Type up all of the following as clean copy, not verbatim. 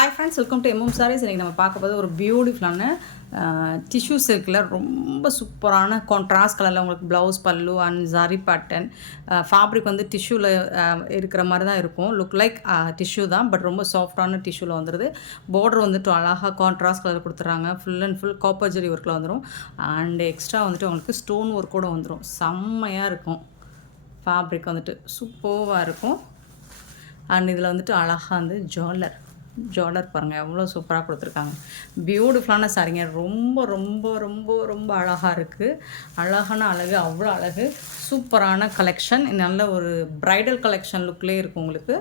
Hi friends, welcome to MM Sarees. இன்றைக்கி நம்ம பார்க்க போது ஒரு பியூட்டிஃபுல்லான டிஷ்யூ சில்கில் ரொம்ப சூப்பரான கான்ட்ராஸ்ட் கலரில் உங்களுக்கு ப்ளவுஸ், பல்லு அண்ட் ஜரி பேட்டர்ன். ஃபேப்ரிக் வந்து டிஷ்யூவில் இருக்கிற மாதிரி தான் இருக்கும். லுக் லைக் டிஷ்யூ தான், பட் ரொம்ப சாஃப்டான டிஷ்யூவில் வந்துடுது. பார்டர் வந்துட்டு அழகாக கான்ட்ராஸ்ட் கலர் கொடுத்துட்றாங்க. Full and full copper zari ஒர்க்கில் வந்துடும். அண்ட் எக்ஸ்ட்ரா வந்துட்டு உங்களுக்கு ஸ்டோன் ஒர்க் கூட வந்துடும். செம்மையாக இருக்கும். ஃபேப்ரிக் வந்துட்டு சூப்பராக இருக்கும். அண்ட் இதில் வந்துட்டு அழகாக வந்து ஜாலர் பாருங்கள், எவ்வளோ சூப்பராக கொடுத்துருக்காங்க. பியூட்டிஃபுல்லான சாரீங்க. ரொம்ப ரொம்ப ரொம்ப ரொம்ப அழகாக இருக்குது. அழகான அழகு, அவ்வளோ அழகு. சூப்பரான கலெக்ஷன். நல்ல ஒரு ப்ரைடல் கலெக்ஷன் லுக்லேயே இருக்கும் உங்களுக்கு.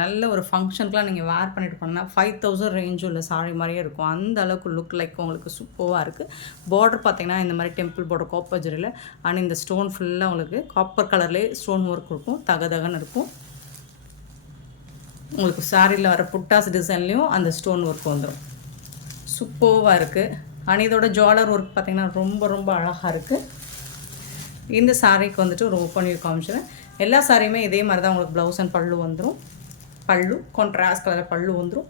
நல்ல ஒரு ஃபங்க்ஷனுக்குலாம் நீங்கள் வேர் பண்ணிட்டு போனால் 5000 ரேஞ்சும் உள்ள சாரீ மாதிரியே இருக்கும். அந்த அளவுக்கு லுக் லைக் உங்களுக்கு சூப்பராக இருக்குது. பார்டர் பார்த்திங்கன்னா இந்த மாதிரி டெம்பிள் பார்டர் காப்பர் ஜரியில். அண்ட் இந்த ஸ்டோன் ஃபுல்லாக உங்களுக்கு காப்பர் கலர்லேயே ஸ்டோன் ஒர்க் இருக்கும். தகதகன்னு இருக்கும். உங்களுக்கு சாரியில் வர புட்டாஸ் டிசைன்லேயும் அந்த ஸ்டோன் ஒர்க் வந்துடும். சூப்பராக இருக்குது. ஆனால் இதோட ஜுவல்லர் ஒர்க் பார்த்திங்கன்னா ரொம்ப ரொம்ப அழகாக இருக்குது. இந்த சாரீக்கு வந்துட்டு ஒரு ஓப்பன் வியூ காமிச்சிடுறேன். எல்லா சாரியுமே இதே மாதிரி தான் உங்களுக்கு ப்ளவுஸ் அண்ட் பல்லு வந்துடும். பல்லு கான்ட்ராஸ்ட் கலர் பல்லு வந்துடும்.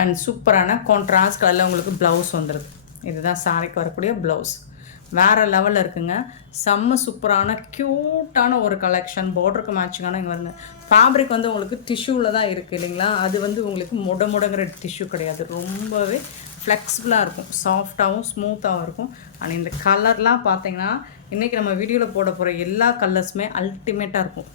அண்ட் சூப்பரான கான்ட்ராஸ்ட் கலரில் உங்களுக்கு ப்ளவுஸ் வந்துடுது. இதுதான் சாரிக்கு வரக்கூடிய ப்ளவுஸ். வேறு லெவலில் இருக்குங்க. செம்ம சூப்பரான க்யூட்டான ஒரு கலெக்ஷன். பார்டருக்கு மேட்சிங்கான இங்கே வருங்க. ஃபேப்ரிக் வந்து உங்களுக்கு டிஷ்யூவில் தான் இருக்குது இல்லைங்களா. அது வந்து உங்களுக்கு முடங்கிற டிஷ்யூ கிடையாது. ரொம்பவே ஃப்ளெக்சிபிளாக இருக்கும். சாஃப்டாகவும் ஸ்மூத்தாகவும் இருக்கும். அண்ட் இந்த கலர்லாம் பார்த்தீங்கன்னா இன்றைக்கி நம்ம வீடியோவில் போட போகிற எல்லா கலர்ஸுமே அல்டிமேட்டாக இருக்கும்.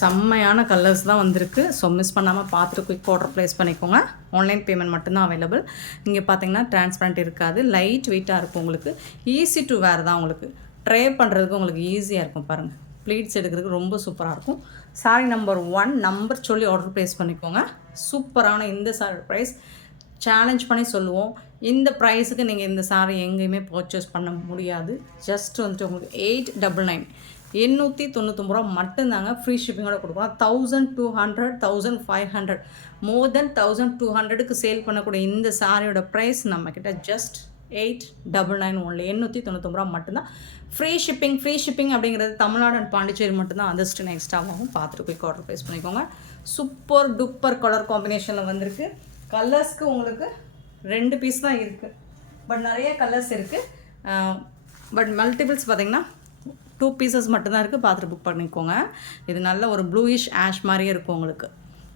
செம்மையான கலர்ஸ் தான் வந்திருக்கு. ஸோ மிஸ் பண்ணாமல் பார்த்துட்டு குயிக் ஆர்டர் ப்ளேஸ் பண்ணிக்கோங்க. ஆன்லைன் பேமெண்ட் மட்டும்தான் அவைலபிள். இங்கே பார்த்தீங்கன்னா டிரான்ஸ்பரண்ட் இருக்காது. லைட் வெயிட்டாக இருக்கும். உங்களுக்கு ஈஸி டு வேர் தான். உங்களுக்கு ட்ரை பண்ணுறதுக்கு உங்களுக்கு ஈஸியாக இருக்கும். பாருங்கள், ப்ளீட்ஸ் எடுக்கிறதுக்கு ரொம்ப சூப்பராக இருக்கும். சாரி நம்பர் 1 நம்பர் சொல்லி ஆர்டர் ப்ளேஸ் பண்ணிக்கோங்க. சூப்பரான இந்த சாரி ப்ரைஸ் சேலஞ்ச் பண்ணி சொல்லுவோம். இந்த ப்ரைஸுக்கு நீங்கள் இந்த சாரி எங்கேயுமே பர்ச்சேஸ் பண்ண முடியாது. ஜஸ்ட் வந்துட்டு உங்களுக்கு 899 899 ரூபா மட்டும்தாங்க. ஃப்ரீ ஷிப்பிங்கோட கொடுக்குறோம். 1200 1500 மோர் தென் 1200க்கு சேல் பண்ணக்கூடிய இந்த சாரியோட ப்ரைஸ் நம்மக்கிட்ட ஜஸ்ட் 899 ஒன்லி. 899 ரூபா மட்டும்தான். ஃப்ரீ ஷிப்பிங் அப்படிங்கிறது தமிழ்நாடு அண்ட் பாண்டிச்சேரி மட்டும்தான். அதர்ஸ்ட்டு எக்ஸ்ட்ராவாகவும் பார்த்துட்டு போய் ஆர்டர் ப்ளேஸ் பண்ணிக்கோங்க. சூப்பர் டூப்பர் கலர் காம்பினேஷனில் வந்திருக்கு. கலர்ஸ்க்கு உங்களுக்கு 2 பீஸ் தான் இருக்குது. பட் நிறைய கலர்ஸ் இருக்குது. பட் மல்டிபிள்ஸ் பார்த்திங்கன்னா 2 பீசஸ் மட்டும்தான் இருக்குது. பார்த்துட்டு புக் பண்ணிக்கோங்க. இது நல்ல ஒரு ப்ளூயிஷ் ஆஷ் மாதிரியே இருக்கும் உங்களுக்கு.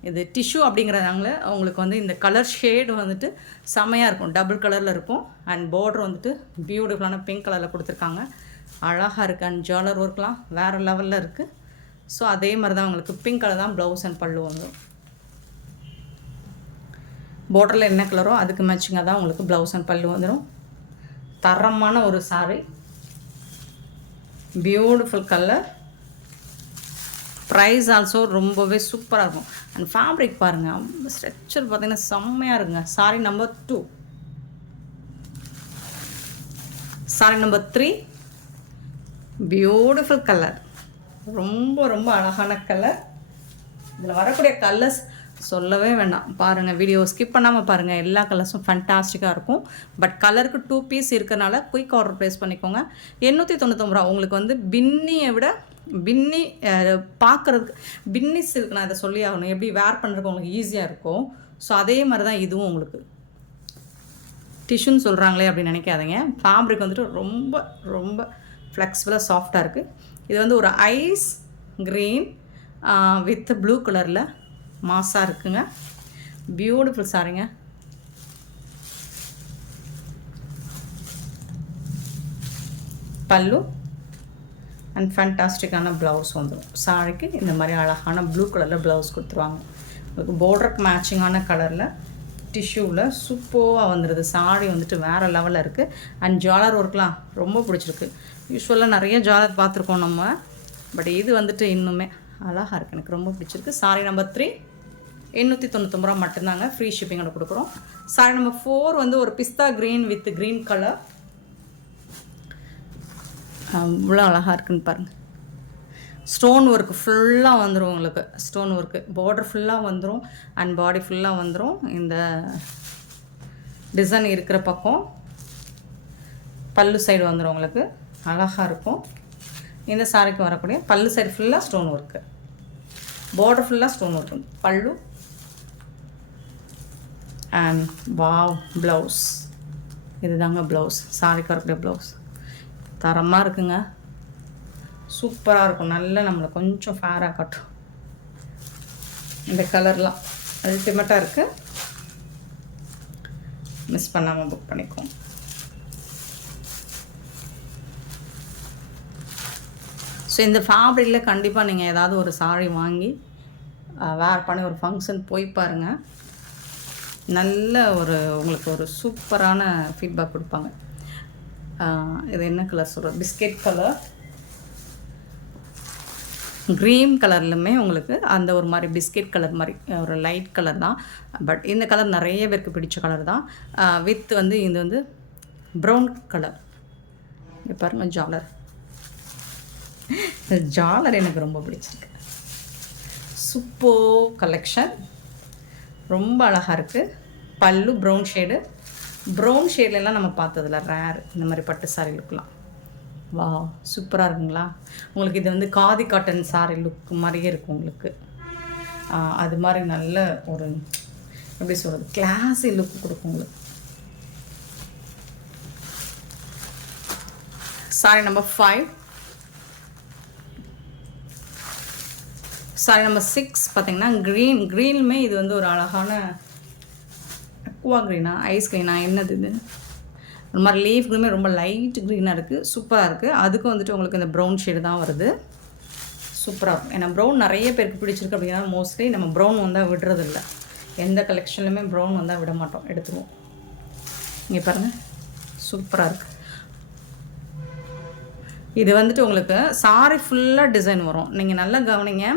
இது டிஷ்யூ அப்படிங்கிறதாங்கள உங்களுக்கு வந்து இந்த கலர் ஷேடு வந்துட்டு செம்மையாக இருக்கும். டபுள் கலரில் இருக்கும். அண்ட் பார்டர் வந்துட்டு பியூட்டிஃபுல்லான பிங்க் கலரில் கொடுத்துருக்காங்க. அழகாக இருக்குது. அண்ட் ஜுவல்லர் ஒர்க்லாம் வேறு லெவலில் இருக்குது. ஸோ அதே மாதிரி தான் உங்களுக்கு பிங்க் கலர் தான் ப்ளவுஸ் அண்ட் பல்லு வந்துடும். பார்டரில் என்ன கலரோ அதுக்கு மேட்சிங்காக தான் உங்களுக்கு ப்ளவுஸ் அண்ட் பல்லு வந்துடும். தரமான ஒரு sari. Beautiful colour. Price also ரொம்பவே சூப்பராக இருக்கும். அண்ட் ஃபேப்ரிக் பாருங்கள், ஸ்ட்ரக்சர் பார்த்திங்கன்னா செம்மையாக இருக்குங்க. Sorry number 2. Sorry number 3 beautiful colour. ரொம்ப ரொம்ப அழகான கலர். இதில் வரக்கூடிய கலர்ஸ் சொல்லவே வேண்டாம். பாருங்கள், வீடியோ ஸ்கிப் பண்ணாமல் பாருங்கள். எல்லா கலர்ஸும் ஃபேண்டாஸ்டிக்காக இருக்கும். பட் கலருக்கு 2 பீஸ் இருக்கிறனால குயிக் ஆர்டர் ப்ளேஸ் பண்ணிக்கோங்க. 899 ரூபா. உங்களுக்கு வந்து பின்னியை விட பின்னி பார்க்குறதுக்கு பின்னி சில்க் நான் இதை சொல்லி ஆகணும். எப்படி வேர் பண்ணுறதுக்கு உங்களுக்கு ஈஸியாக இருக்கும். ஸோ அதே மாதிரி தான் இதுவும் உங்களுக்கு. டிஷ்யூன்னு சொல்கிறாங்களே அப்படின்னு நினைக்காதீங்க. ஃபேப்ரிக் வந்துட்டு ரொம்ப ரொம்ப ஃப்ளெக்சிபிளாக சாஃப்டாக இருக்குது. இது வந்து ஒரு ஐஸ் க்ரீன் வித் ப்ளூ கலரில் மாஸாக இருக்குங்க. பியூட்டிஃபுல் சாரிங்க. பல்லு அண்ட் ஃபேண்டாஸ்டிக்கான ப்ளவுஸ் வந்துடும். சாரிக்கு இந்த மாதிரி அழகான ப்ளூ கலரில் ப்ளவுஸ் கொடுத்துருவாங்க. உங்களுக்கு பார்டருக்கு மேட்சிங்கான கலரில் டிஷ்யூவில் சூப்பராக வந்துடுது. சாரி வந்துட்டு வேறு லெவலில் இருக்குது. அண்ட் ஜுவல்லர் ஒர்க்லாம் ரொம்ப பிடிச்சிருக்கு. யூஸ்வலாக நிறைய ஜுவல்லர் பார்த்துருக்கோம் நம்ம. பட் இது வந்துட்டு இன்னுமே அழகாக இருக்குது. எனக்கு ரொம்ப பிடிச்சிருக்கு. சாரி நம்பர் 3 899 ரூபா மட்டும்தாங்க. ஃப்ரீ ஷிப்பிங்கோட கொடுக்குறோம். சாரி நம்பர் 4 வந்து ஒரு பிஸ்தா க்ரீன் வித் க்ரீன் கலர். அவ்வளோ அழகாக இருக்குன்னு பாருங்கள். ஸ்டோன் ஒர்க்கு ஃபுல்லாக வந்துடும் உங்களுக்கு. ஸ்டோன் ஒர்க்கு பார்டர் ஃபுல்லாக வந்துடும். அண்ட் பாடி ஃபுல்லாக வந்துடும். இந்த டிசைன் இருக்கிற பக்கம் பல்லு சைடு வந்துடும் உங்களுக்கு. அழகாக இருக்கும். இந்த சாரிக்கு வரக்கூடிய பல்லு சைடு ஃபுல்லாக ஸ்டோன் ஒர்க்கு, பார்டர் ஃபுல்லாக ஸ்டோன் ஒர்க்கு, பல்லு அண்ட் வாவ் ப்ளவுஸ். இதுதாங்க ப்ளவுஸ், சாரிக்கு வரக்கூடிய ப்ளவுஸ். தரமாக இருக்குங்க, சூப்பராக இருக்கும். நல்லா நம்மளை கொஞ்சம் ஃபேராக காட்டும். இந்த கலர்லாம் அல்டிமேட்டாக இருக்குது. மிஸ் பண்ணாமல் புக் பண்ணிக்கோங்க. ஸோ இந்த ஃபேப்ரிக்கில் கண்டிப்பாக நீங்கள் ஏதாவது ஒரு சாரி வாங்கி வேர் பண்ணி ஒரு ஃபங்க்ஷன் போய் பாருங்கள். நல்ல ஒரு உங்களுக்கு ஒரு சூப்பரான ஃபீட்பேக் கொடுப்பாங்க. இது என்ன கலர் சொல்கிறோம், பிஸ்கெட் கலர், க்ரீன் கலர்லுமே உங்களுக்கு அந்த ஒரு மாதிரி பிஸ்கெட் கலர் மாதிரி ஒரு லைட் கலர் தான். பட் இந்த கலர் நிறைய பேருக்கு பிடிச்ச கலர் தான். வித் வந்து இது வந்து ப்ரௌன் கலர். இங்கே பாருங்கள் ஜாலர், இந்த ஜாலர் எனக்கு ரொம்ப பிடிச்சிருக்கு. சூப்பர் கலெக்ஷன், ரொம்ப அழகாக இருக்குது. பல்லு ப்ரௌன் ஷேடு, ப்ரௌன் ஷேட்லலாம் நம்ம பார்த்ததில்ல, ரேர் இந்த மாதிரி பட்டு சாரி லுக்கெலாம். வா சூப்பராக இருக்குங்களா. உங்களுக்கு இது வந்து காதி காட்டன் சாரி லுக் மாதிரியே இருக்கும் உங்களுக்கு. அது மாதிரி நல்ல ஒரு எப்படி சொல்கிறது, கிளாஸி லுக் கொடுக்கும் உங்களுக்கு. Sorry number 5. சாரி நம்பர் 6 பார்த்தீங்கன்னா க்ரீனுமே இது வந்து ஒரு அழகான அக்வா க்ரீனா ஐஸ் க்ரீனா என்னது இது, ஒரு மாதிரி லீஃப்க்குமே ரொம்ப லைட் க்ரீனாக இருக்குது, சூப்பராக இருக்குது. அதுக்கும் வந்துட்டு உங்களுக்கு இந்த ப்ரௌன் ஷேடு தான் வருது. சூப்பராக இருக்கும். ஏன்னா ப்ரௌன் நிறைய பேருக்கு பிடிச்சிருக்கு அப்படின்னா மோஸ்ட்லி நம்ம ப்ரௌன் வந்தால் விடுறதில்ல. எந்த கலெக்ஷன்லையுமே ப்ரௌன் வந்தால் விட மாட்டோம், எடுத்துருவோம். இங்கே பாருங்கள் சூப்பராக இருக்குது. இது வந்துட்டு உங்களுக்கு சாரி ஃபுல்லாக டிசைன் வரும். நீங்கள் நல்லா கவனிங்க.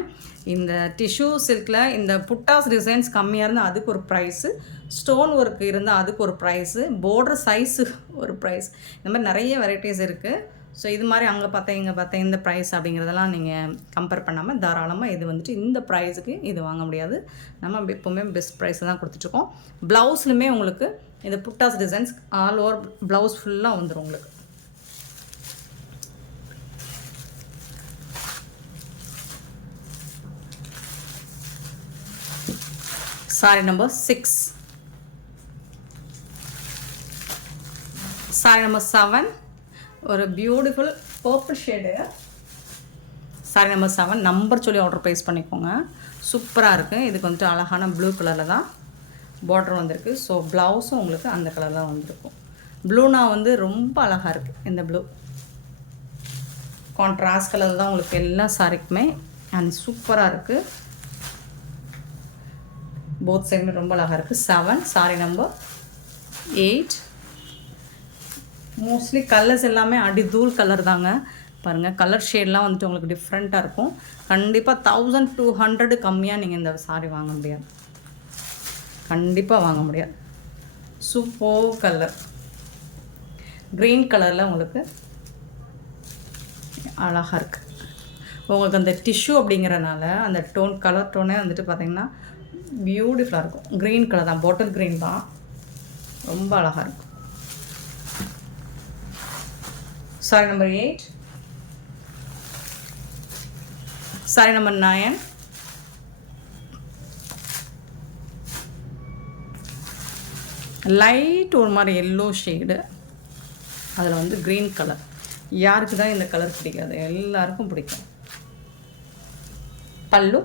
இந்த டிஷ்யூ சில்கில் இந்த புட்டாஸ் டிசைன்ஸ் கம்மியாக இருந்தால் அதுக்கு ஒரு ப்ரைஸு, ஸ்டோன் ஒர்க் இருந்தால் அதுக்கு ஒரு ப்ரைஸு, பார்டர் சைஸு ஒரு ப்ரைஸ், இந்த மாதிரி நிறைய வெரைட்டிஸ் இருக்குது. ஸோ இது மாதிரி அங்கே பார்த்தேன் இங்கே பார்த்தேன் இந்த ப்ரைஸ் அப்படிங்கிறதெல்லாம் நீங்கள் கம்பேர் பண்ணாமல் தாராளமாக இது வந்துட்டு இந்த ப்ரைஸுக்கு இது வாங்க முடியாது. நம்ம எப்போவுமே பெஸ்ட் ப்ரைஸ் தான் கொடுத்துட்ருக்கோம். ப்ளவுஸ்லுமே உங்களுக்கு இந்த புட்டாஸ் டிசைன்ஸ் ஆல் ஓவர் ப்ளவுஸ் ஃபுல்லாக வந்துடும் உங்களுக்கு. Sorry number 6. சாரி நம்பர் 7 ஒரு beautiful purple shade. Sorry number 7 number சொல்லி ஆர்டர் ப்ளேஸ் பண்ணிக்கோங்க. சூப்பராக இருக்குது. இதுக்கு வந்துட்டு அழகான ப்ளூ கலரில் தான் பார்டர் வந்திருக்கு. ஸோ ப்ளவுஸும் உங்களுக்கு அந்த கலர் தான் வந்திருக்கும். ப்ளூனா வந்து ரொம்ப அழகாக இருக்குது. இந்த ப்ளூ கான்ட்ராஸ்ட் கலர் தான் உங்களுக்கு எல்லா சாரிக்குமே அண்ட் சூப்பராக இருக்குது. போத் சைடுமே ரொம்ப அழகாக இருக்குது. 7 சாரி நம்பர் 8. மோஸ்ட்லி கலர்ஸ் எல்லாமே அடிதூள் கலர் தாங்க. பாருங்கள் கலர் ஷேட்லாம் வந்துட்டு உங்களுக்கு டிஃப்ரெண்ட்டாக இருக்கும். கண்டிப்பாக 1200 கம்மியாக நீங்கள் இந்த சாரி வாங்க முடியாது, கண்டிப்பாக வாங்க முடியாது. சூப்பர் கலர் க்ரீன் கலரில் உங்களுக்கு அழகாக இருக்குது. உங்களுக்கு அந்த டிஷ்யூ அப்படிங்கிறனால அந்த கலர் டோனே வந்துட்டு பார்த்திங்கன்னா பியூட்டிஃபுல்லாக இருக்கும். க்ரீன் கலர் தான், பாட்டில் க்ரீன் தான், ரொம்ப அழகாக இருக்கும். Sari number 8. Sorry number 9. Light ஒரு மாதிரி எல்லோ ஷேடு, அதில் வந்து க்ரீன் கலர். யாருக்கு தான் இந்த கலர் பிடிக்காது, எல்லாருக்கும் பிடிக்கும். பல்லு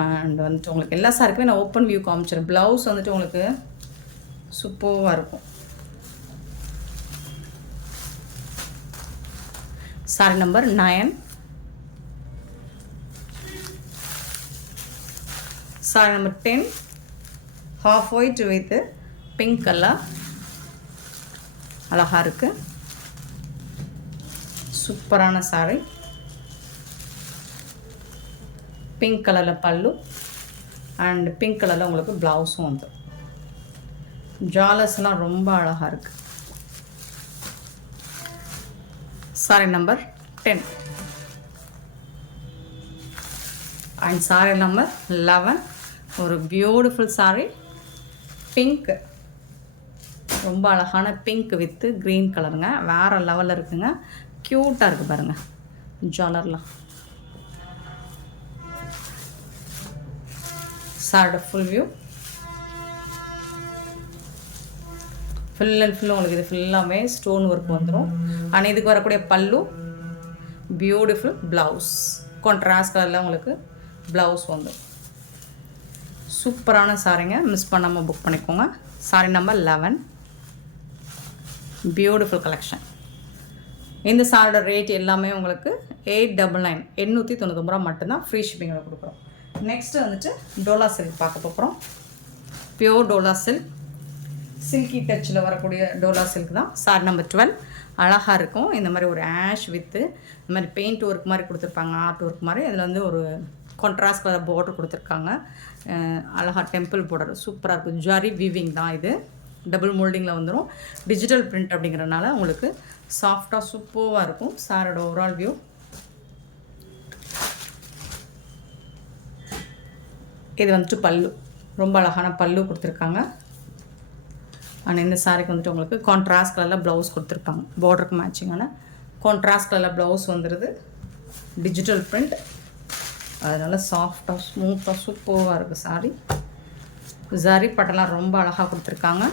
அண்ட் வந்துட்டு உங்களுக்கு எல்லா சாரிக்குமே நான் ஓப்பன் வியூ காமிச்சிடுறேன். ப்ளவுஸ் வந்துட்டு உங்களுக்கு சூப்பராக இருக்கும். Sari number 9. Sorry number 10 half white with pink color, அழகாக இருக்குது. சூப்பரான சாரி. பிங்க் கலரில் பல்லு அண்ட் பிங்க் கலரில் உங்களுக்கு ப்ளவுஸும் வந்து ஜாலர்ஸ்லாம் ரொம்ப அழகாக இருக்குது. Sorry number 10 and sorry number 11 ஒரு பியூட்டிஃபுல் சாரி. பிங்க், ரொம்ப அழகான பிங்க் வித்து க்ரீன் கலருங்க, வேறு லெவலில் இருக்குங்க. க்யூட்டாக இருக்குது பாருங்கள் ஜாலர்லாம். சாரோட ஃபுல் வியூ ஃபுல் அண்ட் ஃபுல்லும் உங்களுக்கு இது ஃபுல்லாமே ஸ்டோன் ஒர்க் வந்துடும். ஆனால் இதுக்கு வரக்கூடிய பல்லு பியூட்டிஃபுல் ப்ளவுஸ் கான்ட்ராஸ்ட் கலரில் உங்களுக்கு ப்ளவுஸ் வந்துடும். சூப்பரான சாரீங்க, மிஸ் பண்ணாமல் புக் பண்ணிக்கோங்க. Sorry number 11 beautiful collection. இந்த சாரோட ரேட் எல்லாமே உங்களுக்கு 899 899 ரூபா மட்டும்தான் ஃப்ரீ ஷிப்பிங்கோட கொடுக்குறோம். நெக்ஸ்ட்டு வந்துட்டு டோலா சில்க் பார்க்க போகிறோம். பியோர் டோலா சில்க், சில்கி டச்சில் வரக்கூடிய டோலா சில்க் தான். சாரி நம்பர் 12 அழகாக இருக்கும். இந்த மாதிரி ஒரு ஆஷ் வித்து இந்த மாதிரி பெயிண்ட் ஒர்க் மாதிரி கொடுத்துருப்பாங்க, ஆர்ட் ஒர்க் மாதிரி. அதில் வந்து ஒரு கான்ட்ராஸ்ட் கலர் பார்டர் கொடுத்துருக்காங்க. அழகாக டெம்பிள் பார்டர் சூப்பராக இருக்கும். ஜரி வீவிங் தான் இது, டபுள் மோல்டிங்கில் வந்துடும். டிஜிட்டல் பிரிண்ட் அப்படிங்கிறனால உங்களுக்கு சாஃப்டாக சூப்பராக இருக்கும். சாரோட ஓவரால் வியூ இது வந்துட்டு பல்லு, ரொம்ப அழகான பல்லு கொடுத்துருக்காங்க. ஆனால் இந்த சாரிக்கு வந்துட்டு உங்களுக்கு கான்ட்ராஸ்ட் கலரில் ப்ளவுஸ் கொடுத்துருப்பாங்க. பார்டருக்கு மேட்சிங்கான கான்ட்ராஸ்ட் கலரில் ப்ளவுஸ் வந்துடுது. டிஜிட்டல் பிரிண்ட், அதனால் சாஃப்டாக ஸ்மூத்தாக சூப்பராக இருக்குது சாரி. ஜரி பட்டெல்லாம் ரொம்ப அழகாக கொடுத்துருக்காங்க.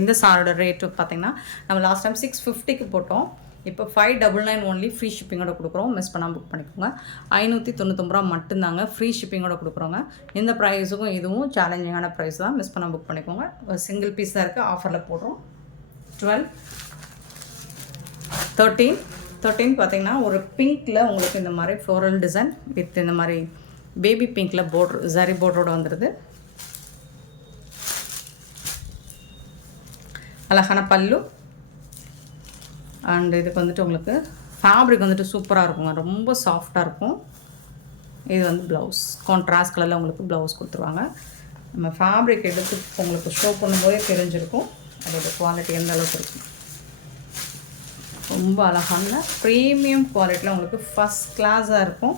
இந்த சாரோட ரேட்டு பார்த்திங்கன்னா நம்ம லாஸ்ட் டைம் 650க்கு போட்டோம். இப்போ 599 ஒன்லி ஃப்ரீ ஷிப்பிங்கோட கொடுக்குறோம். மிஸ் பண்ணாமல் புக் பண்ணிக்கோங்க. 599 ரூபா மட்டும்தாங்க ஃப்ரீ ஷிப்பிங்கோட கொடுக்குறோங்க. இந்த ப்ரைஸுக்கும் இதுவும் சேலஞ்சிங்கான ப்ரைஸ் தான். மிஸ் பண்ணாமல் புக் பண்ணிக்கோங்க. சிங்கிள் பீஸ் தான் இருக்குது, ஆஃபரில் போடுறோம். 12 13 பார்த்திங்கன்னா ஒரு பிங்க்கில் உங்களுக்கு இந்த மாதிரி ஃப்ளோரல் டிசைன் வித் இந்த மாதிரி பேபி பிங்க்கில் போர்ட்ரு ஜரி போர்டரோட வந்துடுது. அழகான பல்லு. அண்ட் இதுக்கு வந்துட்டு உங்களுக்கு ஃபேப்ரிக் வந்துட்டு சூப்பராக இருக்குங்க, ரொம்ப சாஃப்டாக இருக்கும். இது வந்து ப்ளவுஸ் கான்ட்ராஸ்ட் கலரில் உங்களுக்கு ப்ளவுஸ் கொடுத்துருவாங்க. நம்ம ஃபேப்ரிக் எடுத்து உங்களுக்கு ஷோ பண்ணும்போதே தெரிஞ்சிருக்கும் அதோட குவாலிட்டி எந்த அளவுக்கு இருக்கும். ரொம்ப அழகான ப்ரீமியம் குவாலிட்டியில் உங்களுக்கு ஃபஸ்ட் கிளாஸாக இருக்கும்.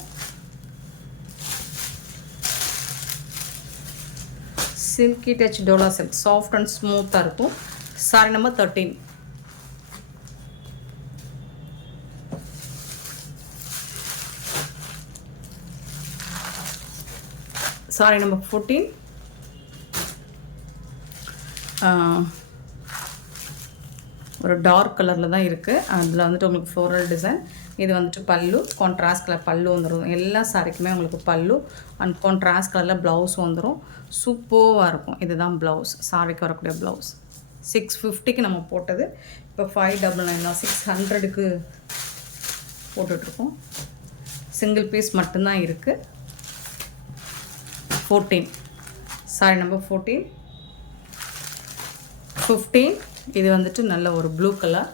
Silky touch Dola silk, soft and ஸ்மூத்தாக இருக்கும். சாரி நம்பர் 13 சாரி நம்பர் 14 ஒரு டார்க் கலரில் தான் இருக்குது. அதில் வந்துட்டு உங்களுக்கு ஃப்ளோரல் டிசைன். இது வந்துட்டு பல்லு, கான்ட்ராஸ்ட் கலர் பல்லு வந்துடும். எல்லா சாரிக்குமே உங்களுக்கு பல்லு அண்ட் கான்ட்ராஸ்ட் கலரில் ப்ளவுஸ் வந்துடும். சூப்பராக இருக்கும். இதுதான் ப்ளவுஸ், சாரிக்கு வரக்கூடிய ப்ளவுஸ். 650க்கு நம்ம போட்டது இப்போ 599 600க்கு போட்டுட்ருக்கோம். சிங்கிள் பீஸ் மட்டும்தான் இருக்குது. 14 சாரி நம்பர் 15 இது வந்துட்டு நல்ல ஒரு ப்ளூ கலர்.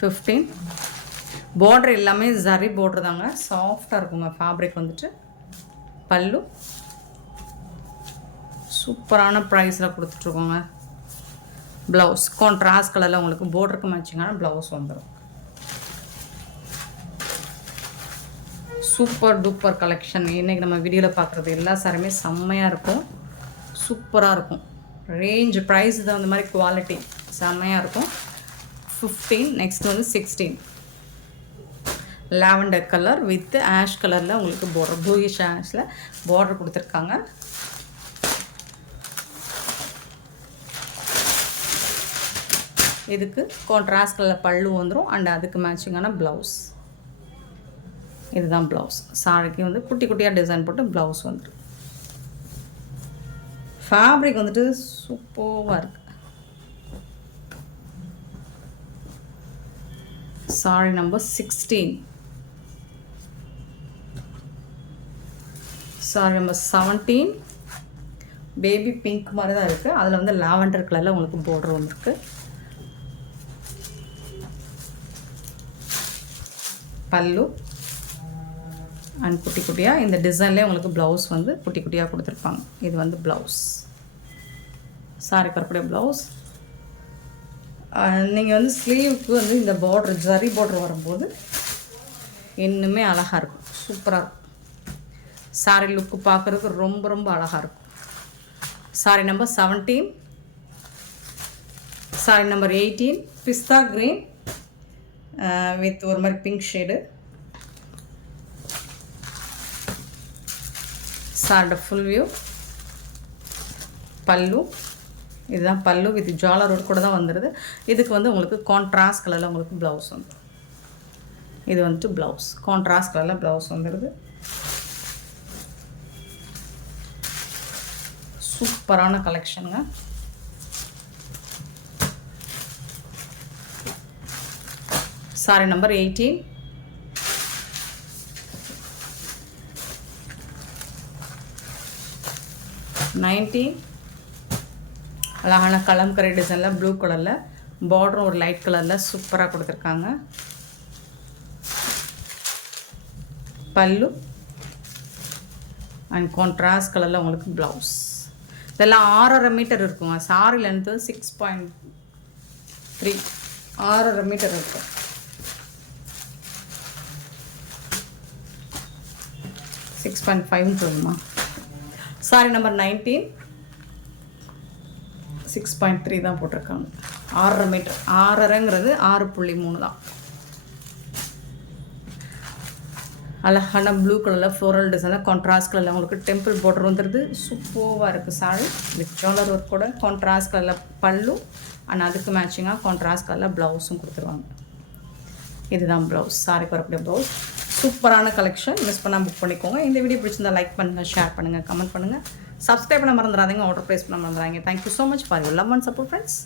15 பார்டர் எல்லாமே ஜரி பார்டர் தாங்க, சாஃப்டாக இருக்குங்க. ஃபேப்ரிக் வந்துட்டு பல்லு சூப்பரான ப்ரைஸில் கொடுத்துட்ருக்கோங்க. ப்ளவுஸ் கான்ட்ராஸ்ட் கலரில் உங்களுக்கு பார்டருக்கு மேட்சிங்கான ப்ளவுஸ் வந்துடும். Super duper collection. இன்றைக்கி நம்ம வீடியோவில் பார்க்குறது எல்லா சாரியுமே செம்மையாக இருக்கும், சூப்பராக இருக்கும். ரேஞ்ச் ப்ரைஸ் தான் அந்த மாதிரி குவாலிட்டி செம்மையாக இருக்கும். 15 நெக்ஸ்ட் வந்து 16 லாவெண்டர் கலர் வித் ஆஷ் கலரில் உங்களுக்கு பார்டர், ப்ளூயிஷ் ஆஷில் பார்டர் கொடுத்துருக்காங்க. இதுக்கு கான்ட்ராஸ்ட் கலர் பல்லு வந்துடும் அண்ட் அதுக்கு மேட்சிங்கான ப்ளவுஸ். இதுதான் ப்ளவுஸ். சாரிக்கு வந்து குட்டி குட்டியாக டிசைன் போட்டு ப்ளவுஸ் வந்துடும். ஃபேப்ரிக் வந்துட்டு சூப்பராக இருக்குது. Sorry number 16 sorry number 17 baby pink மாதிரி தான் இருக்குது. அதில் வந்து லாவெண்டர் கலரில் உங்களுக்கு பார்டர் வந்துருக்கு. பல்லு அண்ட் குட்டி குட்டியாக இந்த டிசைன்லேயே உங்களுக்கு ப்ளவுஸ் வந்து குட்டி குட்டியாக கொடுத்துருப்பாங்க. இது வந்து ப்ளவுஸ், சாரி வரக்கூடிய ப்ளவுஸ். நீங்கள் வந்து ஸ்லீவுக்கு வந்து இந்த பார்டர் ஜரி பார்டர் வரும்போது இன்னுமே அழகாக இருக்கும், சூப்பராக இருக்கும். சாரி லுக்கு பார்க்குறதுக்கு ரொம்ப ரொம்ப அழகாக இருக்கும். Sari number 17 sari number 18 pista green with ஒரு மாதிரி பிங்க் ஷேடு. சாரோட ஃபுல் வியூ. பல்லு இதுதான் பல்லு வித் ஜாலரோடு கூட தான் வந்துடுது. இதுக்கு வந்து உங்களுக்கு கான்ட்ராஸ்ட் கலரில் உங்களுக்கு ப்ளவுஸ் வந்து, இது வந்துட்டு ப்ளவுஸ் கான்ட்ராஸ்ட் கலரில் ப்ளவுஸ் வந்துடுது. சூப்பரான கலெக்ஷனுங்க. Sorry number 18. அழகான கலம்கரை டிசைனில் ப்ளூ கலரில் பார்டரும் ஒரு லைட் கலரில் சூப்பராக கொடுத்துருக்காங்க. பல்லு அண்ட் கான்ட்ராஸ்ட் கலரில் உங்களுக்கு ப்ளவுஸ். இதெல்லாம் 6.5 மீட்டர் இருக்குங்க. சாரி லென்த்து 6.3, 6.5 மீட்டர் இருக்கும். 6.5 சொல்லுமா. Sorry number 19. 6.3 தான் போட்டிருக்காங்க. 6.5 மீட்டர். 6.5ங்கிறது 6.3 தான். அழகான ப்ளூ கலரில் ஃப்ளோரல் டிசைனில் கான்ட்ராஸ்ட் கலரில் உங்களுக்கு டெம்பிள் பார்டர் வந்துடுது. சூப்பராக இருக்குது சாரி வித் ஜுவல்லர் ஒர்க் கூட. கான்ட்ராஸ்ட் கலரில் பல்லு அண்ட் அதுக்கு மேட்சிங்காக கான்ட்ராஸ்ட் கலரில் ப்ளவுஸும் கொடுத்துருவாங்க. இதுதான் ப்ளவுஸ், சாரிக்கு வரக்கூடிய ப்ளவுஸ். சூப்பரான கலெக்ஷன், மிஸ் பண்ணால் புக் பண்ணிக்கோங்க. இந்த வீடியோ பிடிச்சிருந்தால் லைக் பண்ணுங்கள், ஷேர் பண்ணுங்கள், கமெண்ட் பண்ணுங்கள், சப்ஸ்கிரைப் பண்ண மறந்துடாதீங்க, ஆர்டர் ப்ளேஸ் பண்ண மறந்துடாதீங்க. Thank you so much for your love and support friends.